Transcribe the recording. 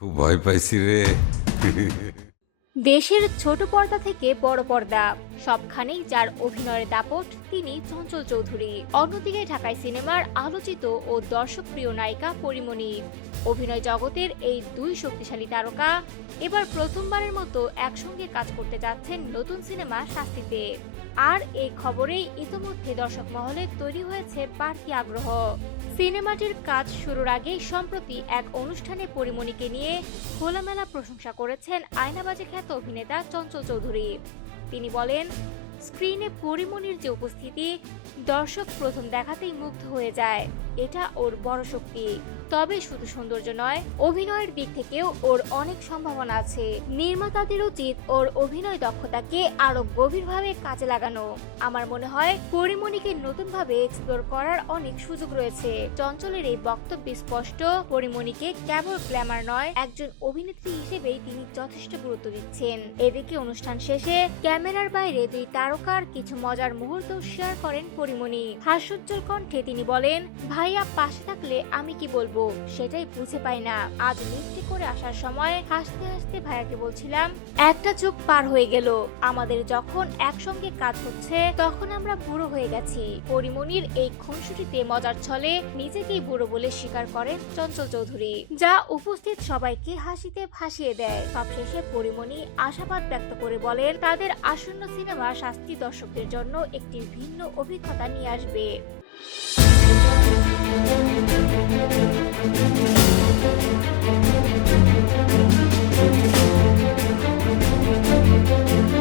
খুব ভয় পাইছি রে। দেশের ছোট পর্দা থেকে বড় পর্দা সবখানেই যার অভিনয়ের দাপট তিনি চঞ্চল চৌধুরী। অন্যদিকে ঢাকাই সিনেমার আলোচিত ও দর্শকপ্রিয় নায়িকা পরীমণি। অভিনয় জগতের এই দুই শক্তিশালী তারকা এবার প্রথমবারের মতো একসঙ্গে কাজ করতে যাচ্ছেন নতুন সিনেমা শাস্তিতে। আর এই খবরেই ইতোমধ্যে দর্শক মহলে তৈরি হয়েছে বাড়তি আগ্রহ। সিনেমাটির কাজ শুরুর আগেই সম্প্রতি এক অনুষ্ঠানে পরীমণিকে নিয়ে খোলামেলা প্রশংসা করেছেন আয়নাবাজে খ্যাত অভিনেতা চঞ্চল চৌধুরী। তিনি বলেন, স্ক্রিনে পরীমণির যে উপস্থিতি দর্শক প্রথম দেখাতেই মুগ্ধ হয়ে যায়, এটা ওর বড় শক্তি। তবে শুধু সৌন্দর্য নয়, অভিনয়ের দিক থেকেও ওর অনেক সম্ভাবনা আছে। নির্মাতাদের উচিত ওর অভিনয় দক্ষতাকে আরো গভীরভাবে কাজে লাগানো। আমার মনে হয় পরীমণিকে নতুনভাবে এক্সপ্লোর করার অনেক সুযোগ রয়েছে। চঞ্চলের এই বক্তব্য স্পষ্ট, পরীমণিকে কেবল গ্ল্যামার নয়, একজন অভিনেত্রী হিসেবেই তিনি যথেষ্ট গুরুত্ব দিচ্ছেন। এদিকে অনুষ্ঠান শেষে ক্যামেরার বাইরে দুই তারকার কিছু মজার মুহূর্ত শেয়ার করেন পরীমণি। হাস্যোজ্জ্বল কণ্ঠে তিনি বলেন, ভাইয়া পাশে থাকলে আমি কি বলবো সেটাই বুঝে পাই না। আজ লিফটে করে আসার সময় হাসতে হাসতে ভাইয়াকে বলছিলাম, একটা চোখ পার হয়ে গেল। আমাদের যখন একসঙ্গে কাজ হচ্ছে তখন আমরা বুড়ো হয়ে গেছি। পরীমণির এই খুনসুটিতে মজার ছলে নিজেকেই বুড়ো বলে স্বীকার করেন চঞ্চল চৌধুরী, যা উপস্থিত সবাইকে হাসিতে ভাসিয়ে দেয়। সবশেষে পরীমণি আশাবাদ ব্যক্ত করে বলেন, তাদের আসন্ন সিনেমা শাস্তি দর্শকদের জন্য একটি ভিন্ন অভিজ্ঞতা নিয়ে আসবে।